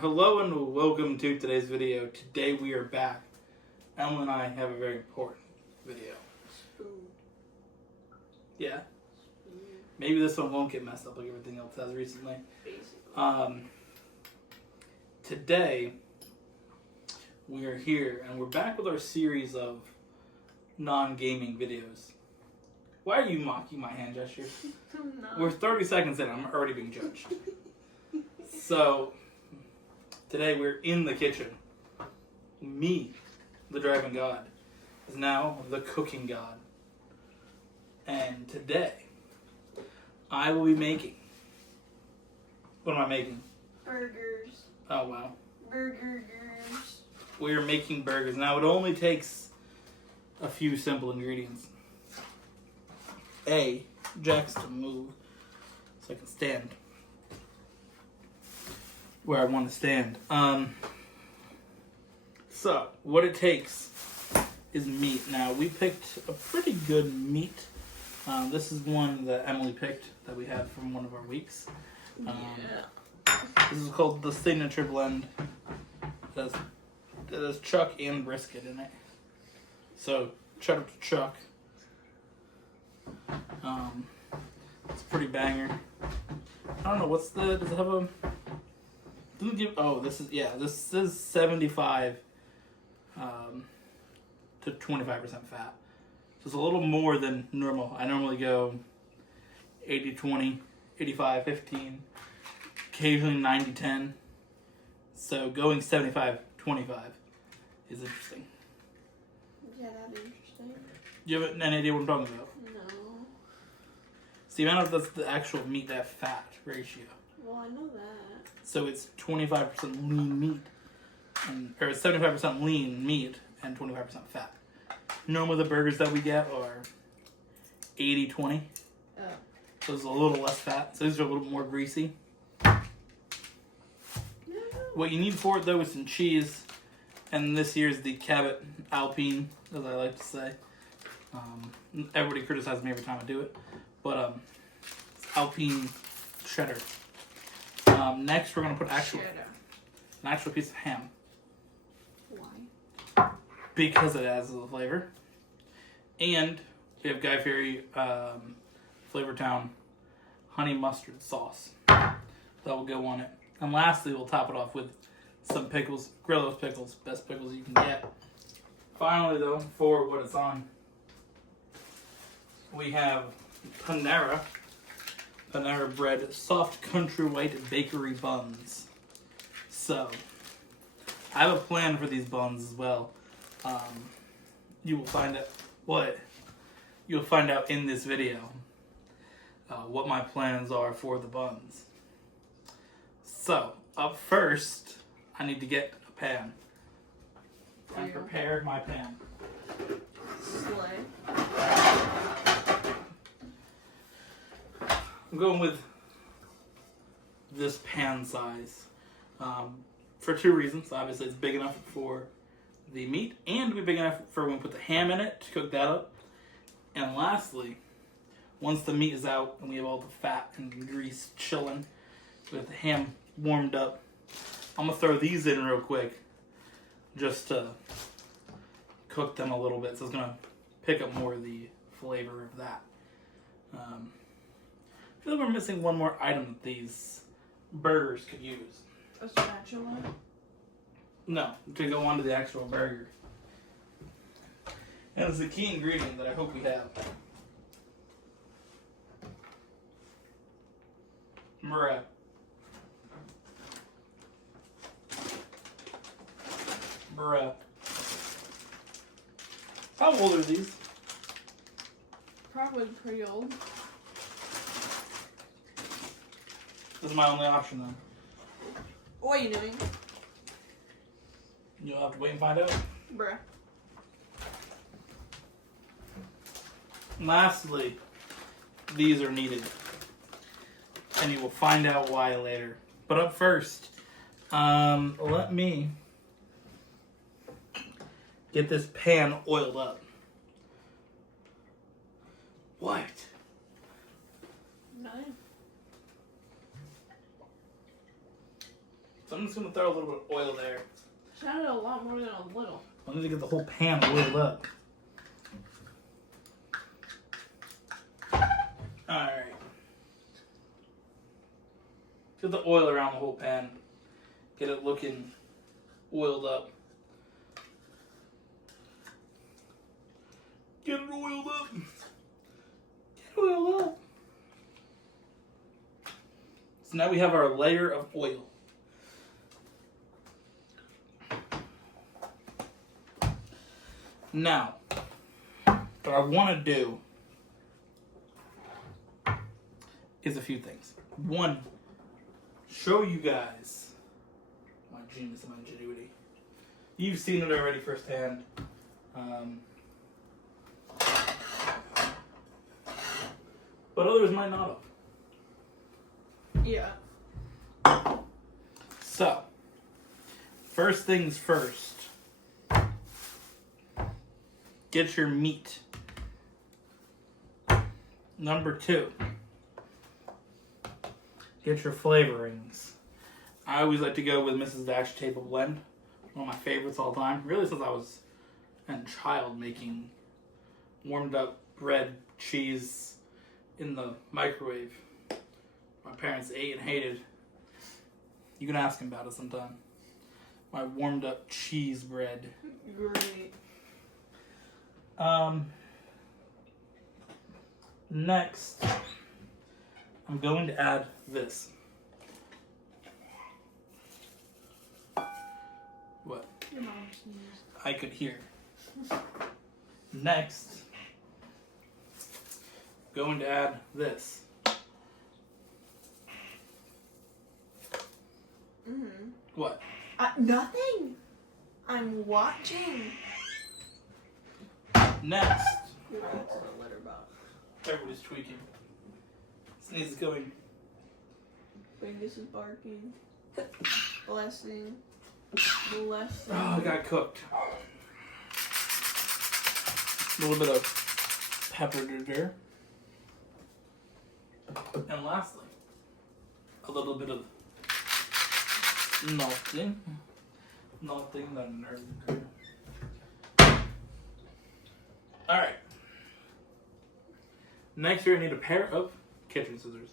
Hello and welcome to today's video. Today we are back. Emma and I have a very important video. Yeah? Maybe this one won't get messed up like everything else has recently. Today we are here and we're back with our series of non-gaming videos. Why are you mocking my hand gesture? We're 30 seconds in. I'm already being judged. So today we're in the kitchen. Me, the driving god, is now the cooking god. And today, I will be making... What am I making? Burgers. Oh, wow. Burgers. We are making burgers. Now, it only takes a few simple ingredients. Jack's to move so I can stand where I want to stand. So, what it takes is meat. Now, we picked a pretty good meat. This is one that Emily picked that we had from one of our weeks. This is called the Signature Blend. It has chuck and brisket in it. So, shout out to Chuck. It's a pretty banger. I don't know, does it have a... this is 75 to 25% fat. So it's a little more than normal. I normally go 80-20, 85-15, occasionally 90-10. So going 75-25 is interesting. Yeah, that's interesting. You have any idea what I'm talking about? No. See, I don't know if that's the actual meat to fat ratio. Well, I know that. So it's 25% lean meat, or 75% lean meat and 25% fat. Normally the burgers that we get are 80-20. Oh. So it's a little less fat. So these are a little more greasy. No. What you need for it though is some cheese, and this here is the Cabot Alpine, as I like to say. Everybody criticizes me every time I do it, but it's Alpine cheddar. Next, we're gonna put an actual piece of ham. Why? Because it adds the flavor. And we have Guy Fieri Flavortown honey mustard sauce that will go on it. And lastly, we'll top it off with some pickles, Grillo's pickles, best pickles you can get. Finally, though, for what it's on, we have Panera bread, soft country white bakery buns. So, I have a plan for these buns as well. You will find out you'll find out in this video what my plans are for the buns. So, up first, I need to get a pan and prepare my pan. Slay. I'm going with this pan size for two reasons. Obviously, it's big enough for the meat, and it'll be big enough for when we put the ham in it to cook that up. And lastly, once the meat is out and we have all the fat and grease chilling with the ham warmed up, I'm going to throw these in real quick just to cook them a little bit. So it's going to pick up more of the flavor of that. I feel like we're missing one more item that these burgers could use. A spatula? No, to go onto the actual burger. And it's the key ingredient that I hope we have. Bruh. How old are these? Probably pretty old. This is my only option then. What are you doing? You'll have to wait and find out. Bruh. Lastly, these are needed. And you will find out why later. But up first, let me get this pan oiled up. What? Nice. So I'm just gonna throw a little bit of oil there. Sounded a lot more than a little. I need to get the whole pan oiled up. Alright. Get the oil around the whole pan. Get it looking oiled up. Get it oiled up. Get it oiled up. So now we have our layer of oil. Now, what I want to do is a few things. One, show you guys my genius and my ingenuity. You've seen it already firsthand. But others might not have. Yeah. So, first things first. Get your meat. Number 2. Get your flavorings. I always like to go with Mrs. Dash Table Blend. One of my favorites all time. Really since I was a child making warmed up bread, cheese in the microwave. My parents ate and hated. You can ask them about it sometime. My warmed up cheese bread. Great. Next, I'm going to add this. What? Your mom sneezed. I could hear. Next, going to add this. Mm-hmm. What? Nothing. I'm watching. Next, Your rat's in a litter box. everybody's tweaking. Sneeze is going. Bingus is barking. Blessing. Blessing. Oh, I got cooked. A little bit of pepper there. And lastly, a little bit of nothing. Nothing that nerve. Alright. Next, you're going to need a pair of kitchen scissors.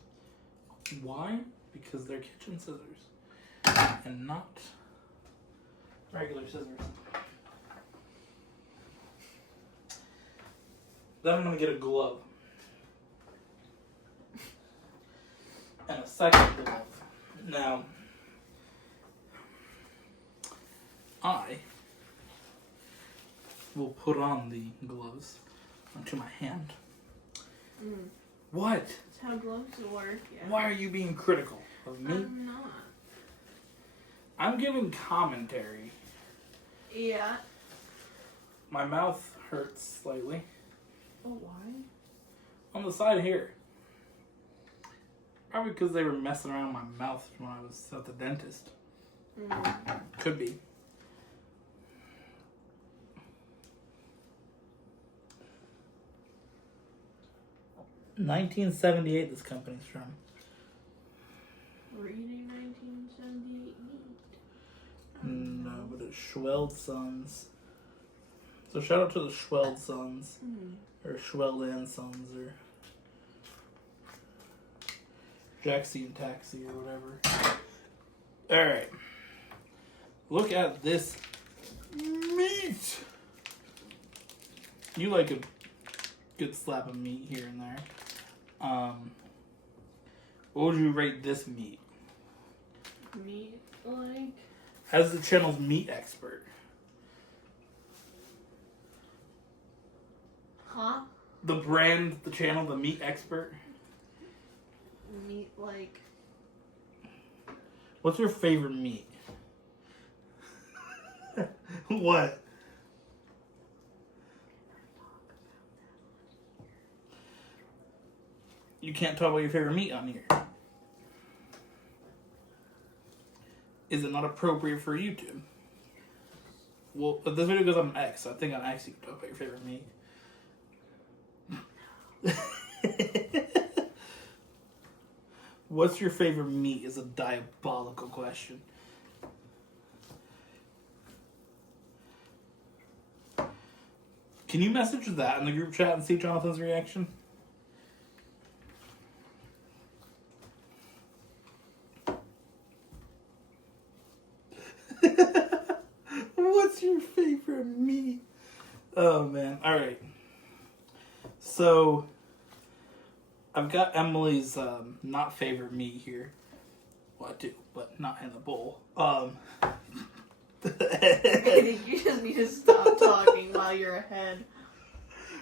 Why? Because they're kitchen scissors and not regular scissors. Then I'm going to get a glove. And a second glove. Now, I will put on the gloves onto my hand. Mm. What? That's how gloves work. Yeah. Why are you being critical of me? I'm not. I'm giving commentary. Yeah. My mouth hurts slightly. Oh, why? On the side here. Probably because they were messing around my mouth when I was at the dentist. Mm. Could be. $1978 this company's from. We're eating 1978 meat. No, but it's Schweld Sons. So shout out to the Schweld Sons. Mm. Or Schweld and Sons, or Jaxie and Taxi, or whatever. Alright. Look at this meat! You like a good slap of meat here and there. What would you rate this meat? Meat, like? As the channel's meat expert. Huh? The brand, the channel, the meat expert. Meat, like? What's your favorite meat? What? You can't talk about your favorite meat on here. Is it not appropriate for YouTube? Well, if this video goes on X, I think on X you can talk about your favorite meat. What's your favorite meat is a diabolical question. Can you message that in the group chat and see Jonathan's reaction? What's your favorite meat? Oh, man. All right. So, I've got Emily's not favorite meat here. Well, I do, but not in the bowl. I think you just need to stop talking while you're ahead.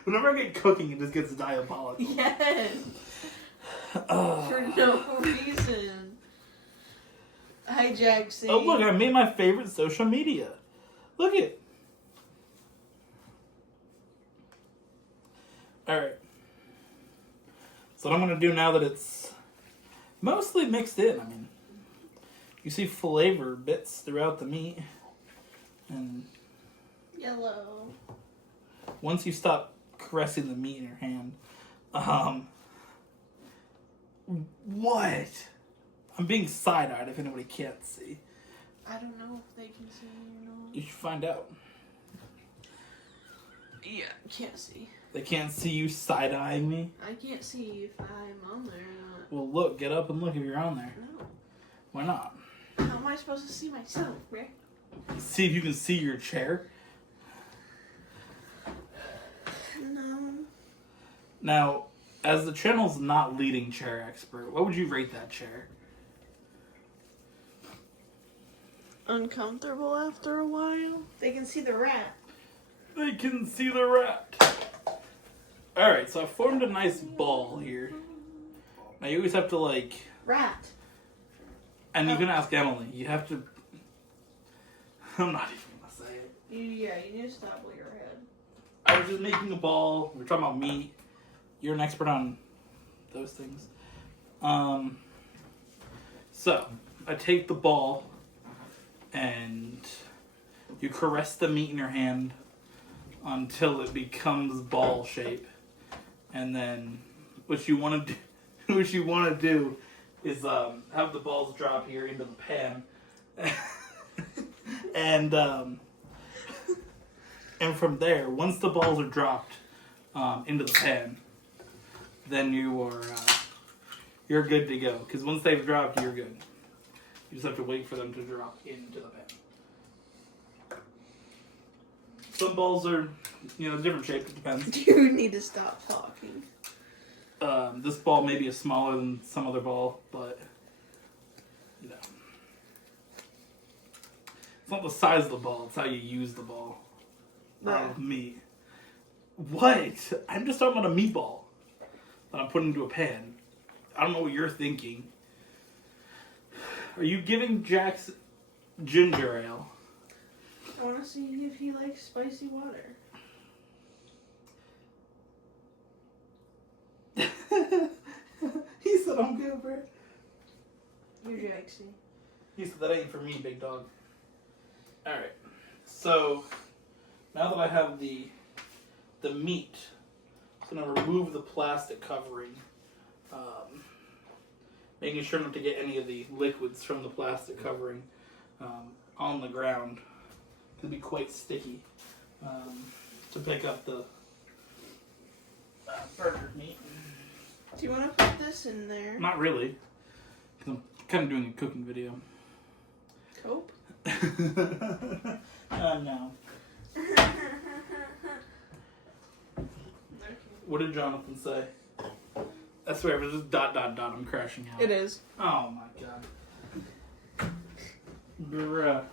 Whenever I get cooking, it just gets diabolical. Yes. For no reason. Hi, Jackson. Oh, look, I made my favorite social media. Look it. Alright. So what I'm going to do now that it's mostly mixed in, I mean, you see flavor bits throughout the meat. And yellow. once you stop caressing the meat in your hand, what? I'm being side-eyed if anybody can't see. I don't know if they can see me or not. You should find out. Yeah, can't see. They can't see you side-eyeing me? I can't see if I'm on there or not. Well, look, get up and look if you're on there. No. Why not? How am I supposed to see myself, Rick? See if you can see your chair. No. Now, as the channel's not leading chair expert, what would you rate that chair? Uncomfortable after a while. They can see the rat. They can see the rat. Alright, so I formed a nice ball here. Now you always have to like... Rat. And you can ask Emily. You have to... I'm not even going to say it. Yeah, you need to stop while you're ahead. I was just making a ball. We're talking about meat. You're an expert on those things. So, I take the ball and you caress the meat in your hand until it becomes ball shape. And then what you want to do is have the balls drop here into the pan. and from there, once the balls are dropped into the pan, then you're good to go. Because once they've dropped, you're good. You just have to wait for them to drop into the pan. Some balls are, different shape. It depends. You need to stop talking. This ball maybe is smaller than some other ball, but it's not the size of the ball. It's how you use the ball. Right. Meat. What? I'm just talking about a meatball that I'm putting into a pan. I don't know what you're thinking. Are you giving Jax ginger ale? I want to see if he likes spicy water. He said I'm good, bro. You're Jaxie. He said that ain't for me, big dog. Alright. So, now that I have the meat, I'm going to remove the plastic covering. Making sure not to get any of the liquids from the plastic covering on the ground. It could be quite sticky to pick up the burger meat. Do you want to put this in there? Not really, because I'm kind of doing a cooking video. Cope? No. What did Jonathan say? I swear, if it's just ... I'm crashing out. It is. Oh my god. Bruh.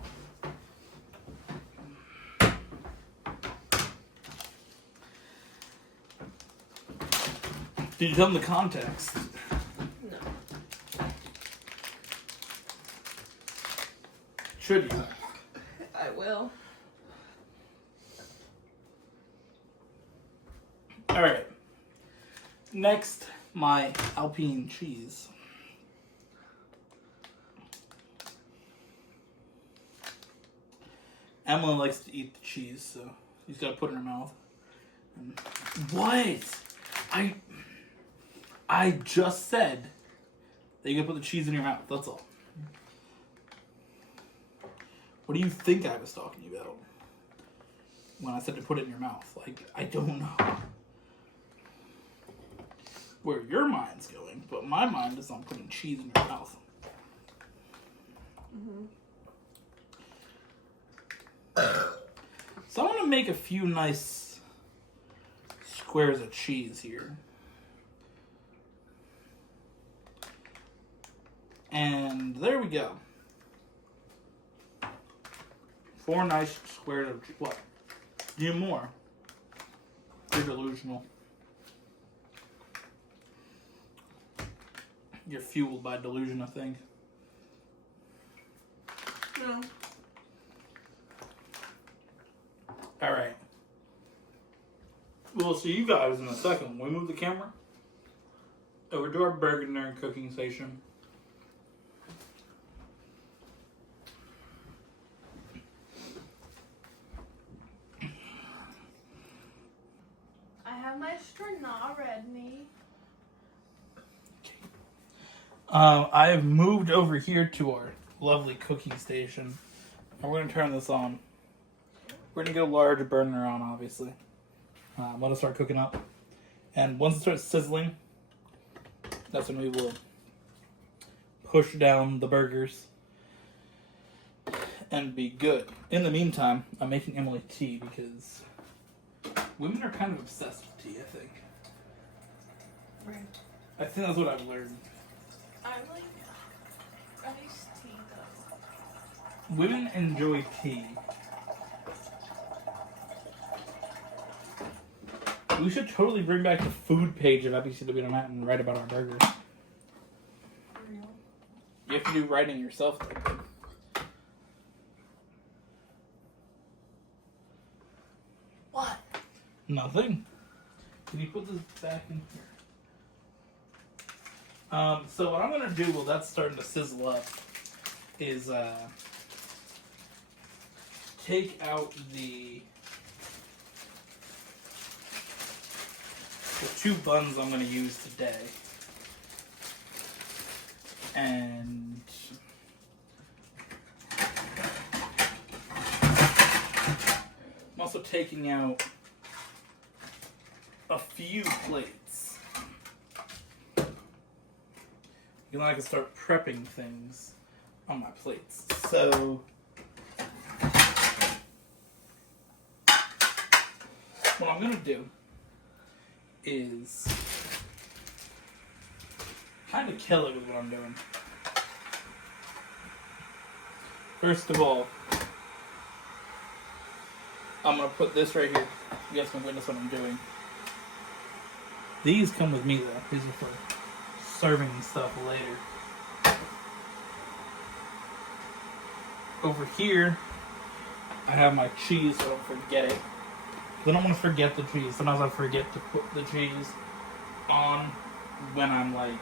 Did you tell him the context? No. Should you? I will. Alright. Next, my Alpine cheese. Emily likes to eat the cheese, so she's got to put it in her mouth. And what? I just said that you can put the cheese in your mouth. That's all. What do you think I was talking about? when I said to put it in your mouth. Like, I don't know where your mind's going, but my mind is on putting cheese in your mouth. So I want to make a few nice squares of cheese here. And there we go. 4 nice squares of cheese. What? Do more. You're delusional. You're fueled by delusion, I think. No. Alright. We'll see you guys in a second. We move the camera over to our Burger Nerd cooking station. I have my straw ready. I have moved over here to our lovely cooking station. And we're going to turn this on. We're going to get a large burner on, obviously. Let it start cooking up. And once it starts sizzling, that's when we will push down the burgers and be good. In the meantime, I'm making Emily tea because women are kind of obsessed with tea, I think. Right. I think that's what I've learned. I like iced tea though. Women enjoy tea. We should totally bring back the food page of FBCW.net and write about our burgers. Real. You have to do writing yourself, though. What? Nothing. Can you put this back in here? So what I'm gonna do while that's starting to sizzle up is take out the 2 buns I'm gonna use today, and I'm also taking out a few plates. You know, I can start prepping things on my plates. So, what I'm gonna do is kind of kill it with what I'm doing. First of all, I'm gonna put this right here. You guys can witness what I'm doing. These come with me though. These are for serving stuff later. Over here, I have my cheese so I don't forget it. I don't want to forget the cheese. Sometimes I forget to put the cheese on when I'm like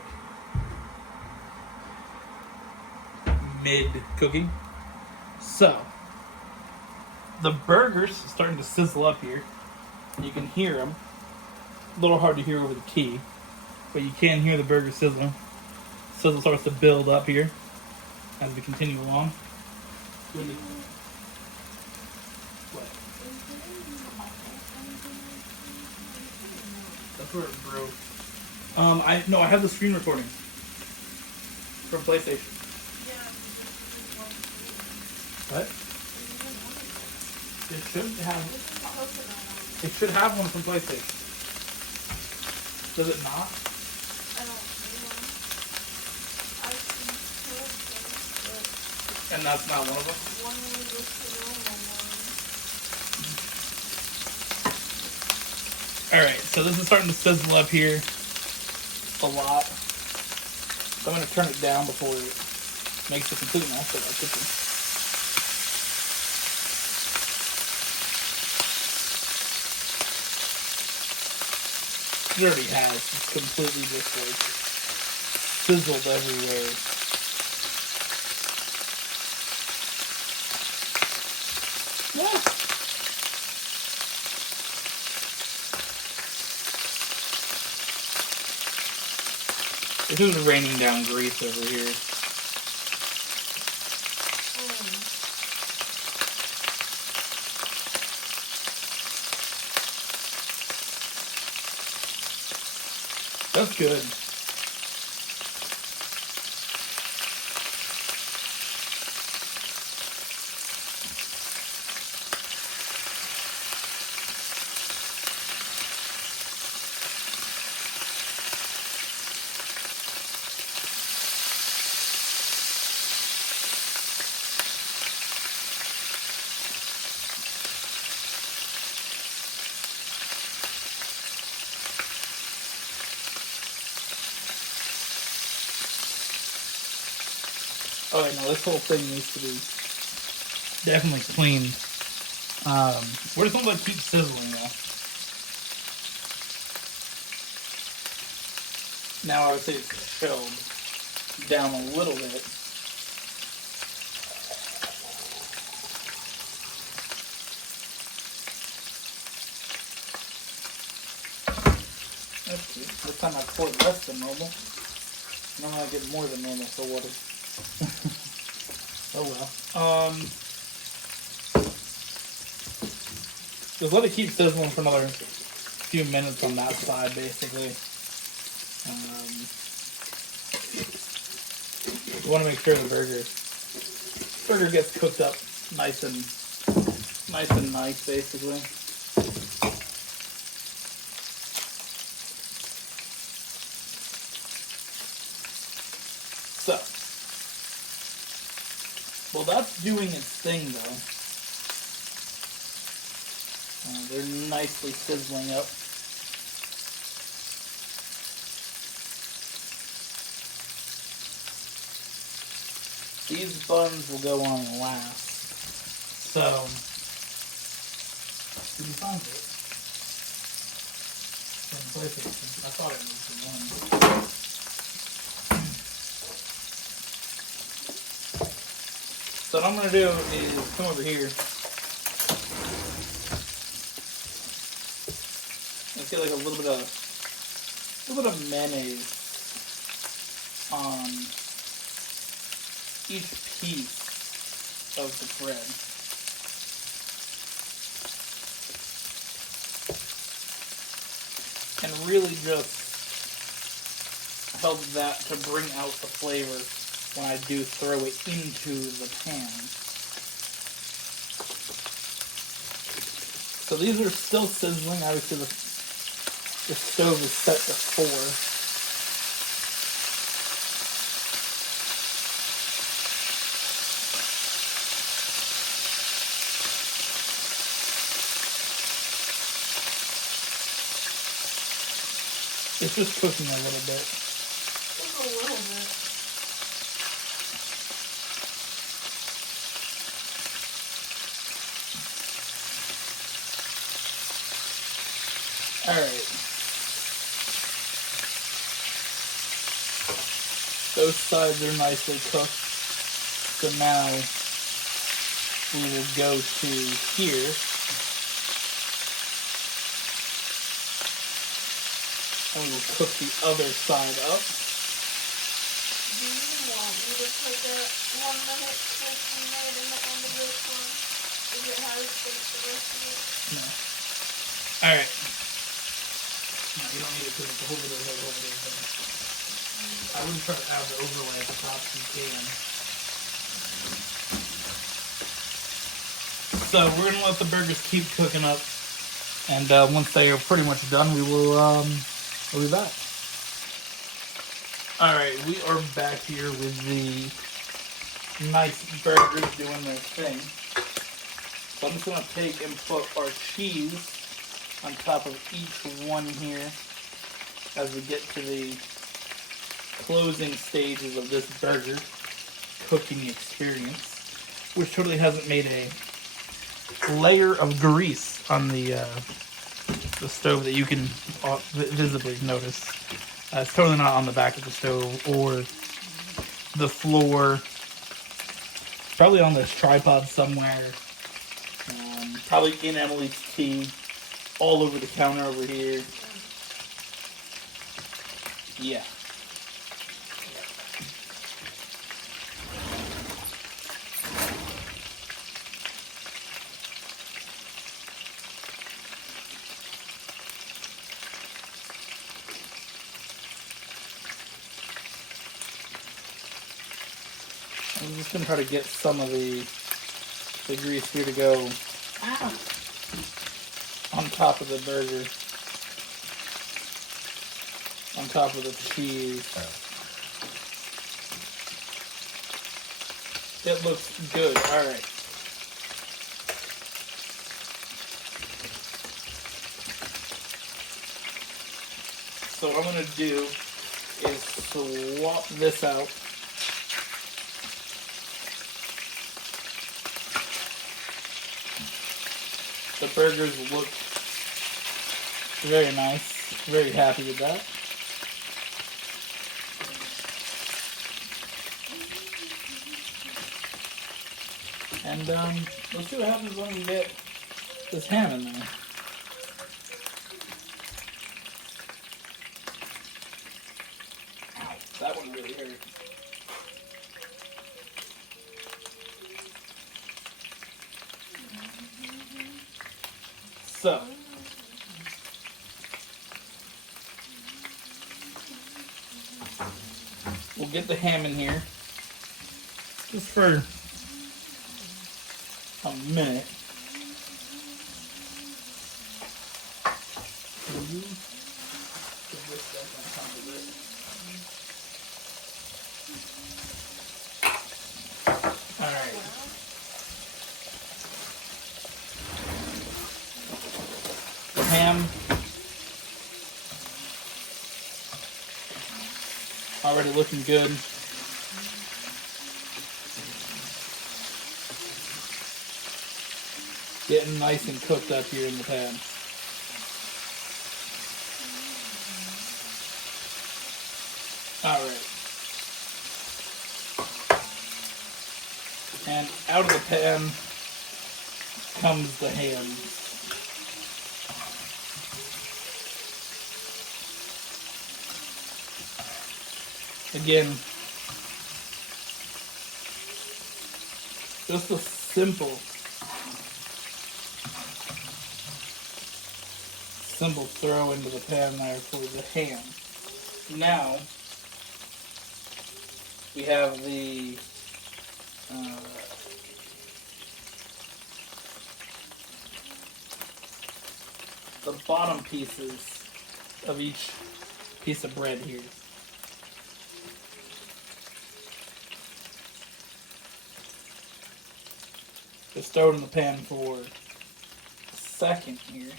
mid-cooking. So, the burgers are starting to sizzle up here. You can hear them. A little hard to hear over the key, but you can hear the burger sizzling. Sizzle starts to build up here as we continue along. What? That's where it broke. I have the screen recording from PlayStation. Yeah. What? It should have one from PlayStation. Does it not? I don't know. I've seen 2 things, And that's not one of them? but one was the normal one. Alright, so this is starting to sizzle up here a lot. So I'm going to turn it down before it makes a complete mess of our kitchen. It already has. It's completely just like sizzled everywhere. Yeah. This is raining down grease over here. That's good. Oh, wait, no, this whole thing needs to be definitely cleaned. We're just gonna let it keep sizzling though. Now I would say it's chilled down a little bit. Okay, this time I poured less than normal. Normally I get more than normal for water. Oh well. Just let it keep sizzling for another few minutes on that side, basically. You want to make sure the burger gets cooked up nice and nice, basically. So, well, that's doing its thing, though. They're nicely sizzling up. These buns will go on last. So, did you find it? I thought it was the one. So what I'm gonna do is come over here. Let's get like a little bit of mayonnaise on each piece of the bread. And really just help that to bring out the flavor when I do throw it into the pan. So these are still sizzling. Obviously the stove is set to 4. It's just cooking a little bit. Just a little bit. Alright. Those sides are nicely cooked. So now we will go to here. And we will cook the other side up. Do you want me to put the 1 minute like we made in the end of this one? Is it how to fix the rest of it? No. Alright. No, you don't need it because it's a whole bit of I wouldn't try to add the overlay at the top if you can. So we're going to let the burgers keep cooking up. And once they are pretty much done, we'll be back. Alright, we are back here with the nice burgers doing their thing. So I'm just going to take and put our cheese on top of each one here as we get to the closing stages of this burger cooking experience, which totally hasn't made a layer of grease on the stove that you can visibly notice. It's totally not on the back of the stove or the floor. Probably on this tripod somewhere. Probably in Emily's tea. All over the counter over here. Yeah. just gonna try to get some of the grease here to go on top of the burger, on top of the cheese. It looks good. All right. So what I'm gonna do is swap this out. The burgers look very nice. Very happy with that. And let's see what happens when we get this ham in there. Ow, that one really hurt. So, we'll get the ham in here just for a minute. Alright. The ham already looking good. Getting nice and cooked up here in the pan. Alright. And out of the pan comes the ham. Again, just a simple throw into the pan there for the ham. Now we have the bottom pieces of each piece of bread here. Just throw it in the pan for a second here.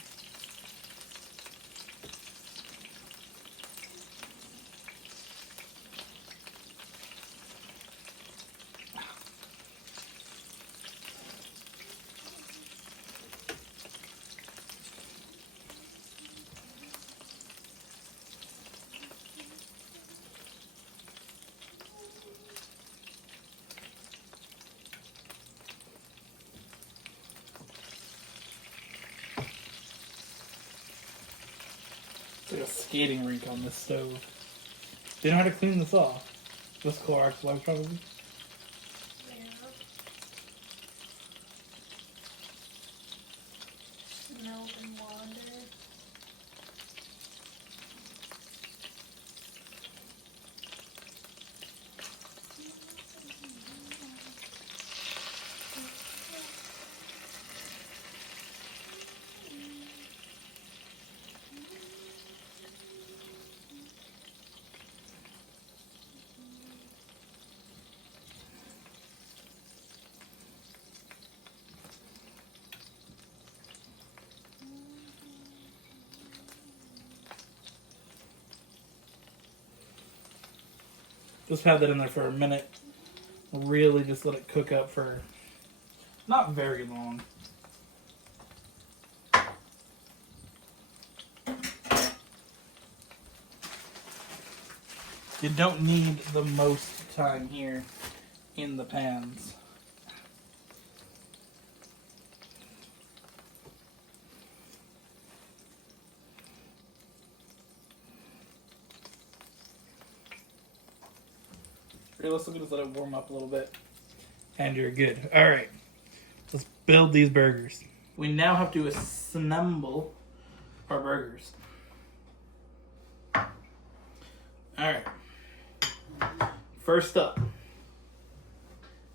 It's like a skating rink on this stove. They know how to clean this off. This Clorox wipe probably. Yeah. Milk and water. Just have that in there for a minute. Really just let it cook up for not very long. You don't need the most time here in the pans. Realistically, just let it warm up a little bit. And you're good. Alright. Let's build these burgers. We now have to assemble our burgers. Alright. First up,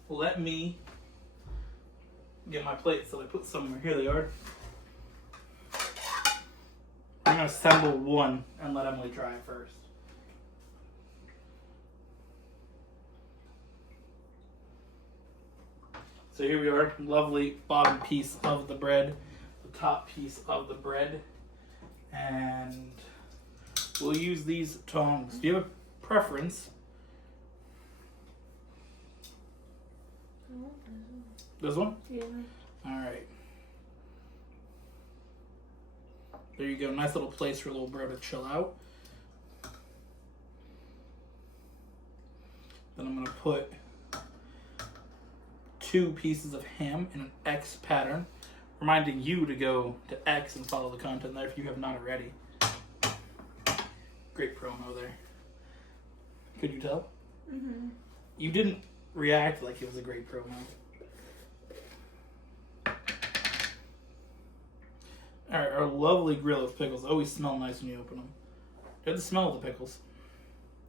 let me get my plates that I put somewhere. Here they are. I'm going to assemble one and let Emily try it first. So here we are, lovely bottom piece of the bread, the top piece of the bread, and we'll use these tongs. Do you have a preference? This one? Yeah. Alright. There you go, nice little place for a little bro to chill out. Then I'm going to put 2 pieces of ham in an X pattern, reminding you to go to X and follow the content there if you have not already. Great promo there. Could you tell? Mm-hmm. You didn't react like it was a great promo. Alright, our lovely grill of pickles always smell nice when you open them. You have the smell of the pickles.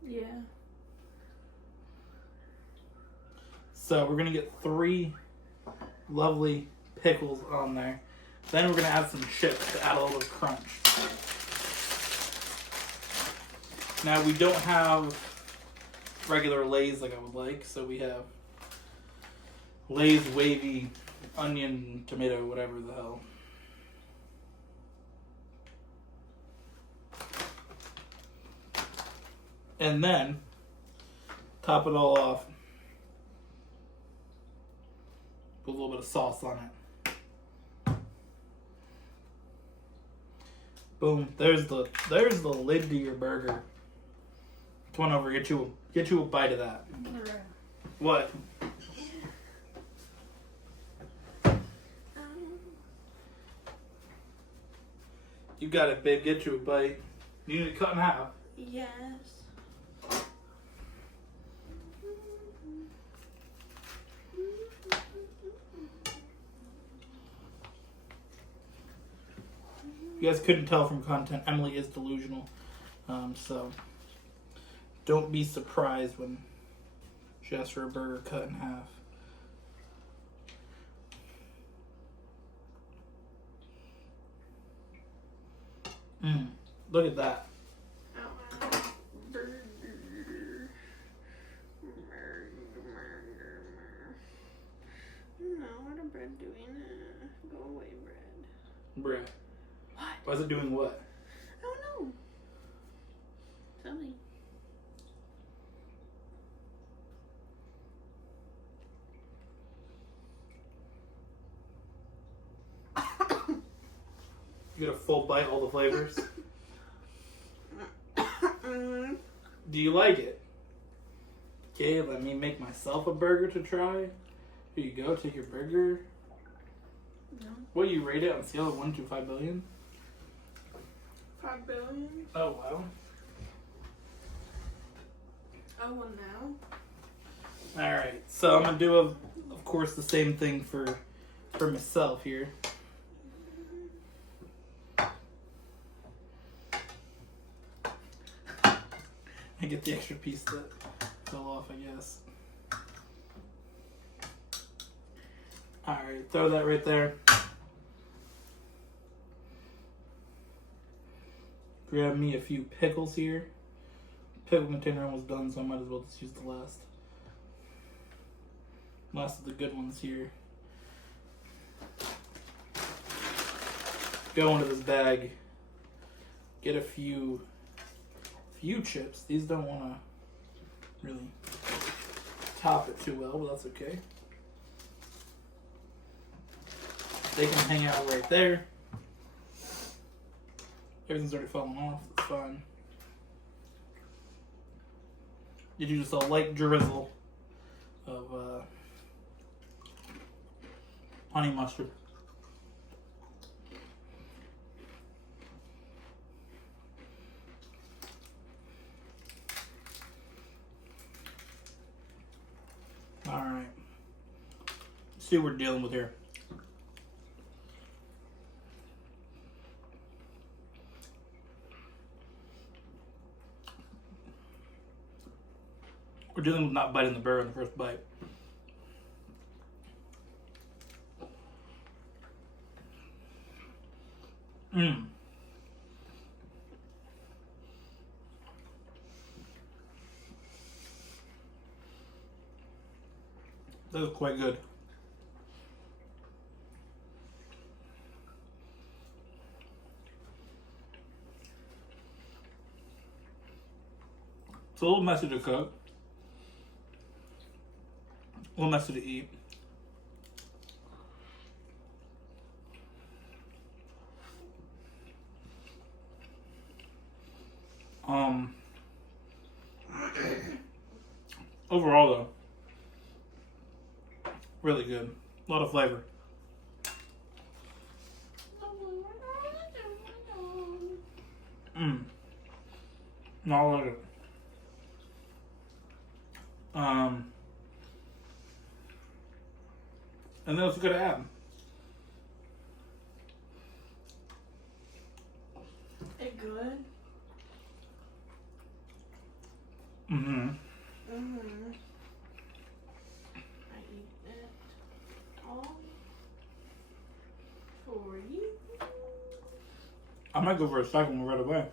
Yeah. So we're going to get 3 lovely pickles on there. Then we're going to add some chips to add a little crunch. Now we don't have regular Lay's like I would like, so we have Lay's wavy onion, tomato, whatever the hell. And then top it all off. Put a little bit of sauce on it. Boom. There's the lid to your burger. Come on over, get you a bite of that. Alright. What? You got it, babe. Get you a bite. You need to cut in half. Yes. You guys couldn't tell from content, Emily is delusional. So don't be surprised when she asks for a burger cut in half. Look at that. Burger. No, what a bread doing? Go away, bread. Bread. What? Why is it doing what? I don't know. Tell me. You get a full bite, all the flavors. Do you like it? Okay, let me make myself a burger to try. Here you go, take your burger. No. What do you rate it on a scale of 1 to 5 billion? 5 billion? Oh, wow. Oh, well now? Alright, so I'm going to do, of course, the same thing for myself here. I get the extra piece that fell off, I guess. Alright, throw that right there. Grab me a few pickles here. Pickle container almost done, so I might as well just use the last. Last of the good ones here. Go into this bag. Get a few chips. These don't want to really top it too well, but that's okay. They can hang out right there. Everything's already fallen off. It's fine. Get you just a light drizzle of honey mustard. Alright. See what we're dealing with here. We're dealing with not biting the burger in the first bite. Mmm. That is quite good. It's a little messy to cook. A little messy to eat. Overall though, really good. A lot of flavor. No, I like it. And then it's good to add. It good? Mm-hmm. Mm-hmm. I eat it all for you. I might go for a second one right away.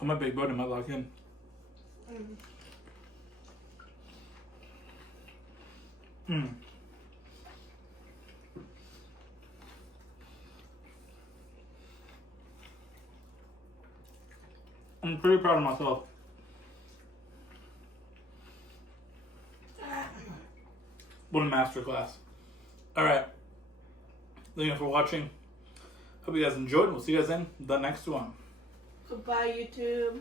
My big buddy might lock in. I'm pretty proud of myself. What a masterclass. Alright. Thank you for watching. Hope you guys enjoyed. We'll see you guys in the next one. Goodbye, YouTube.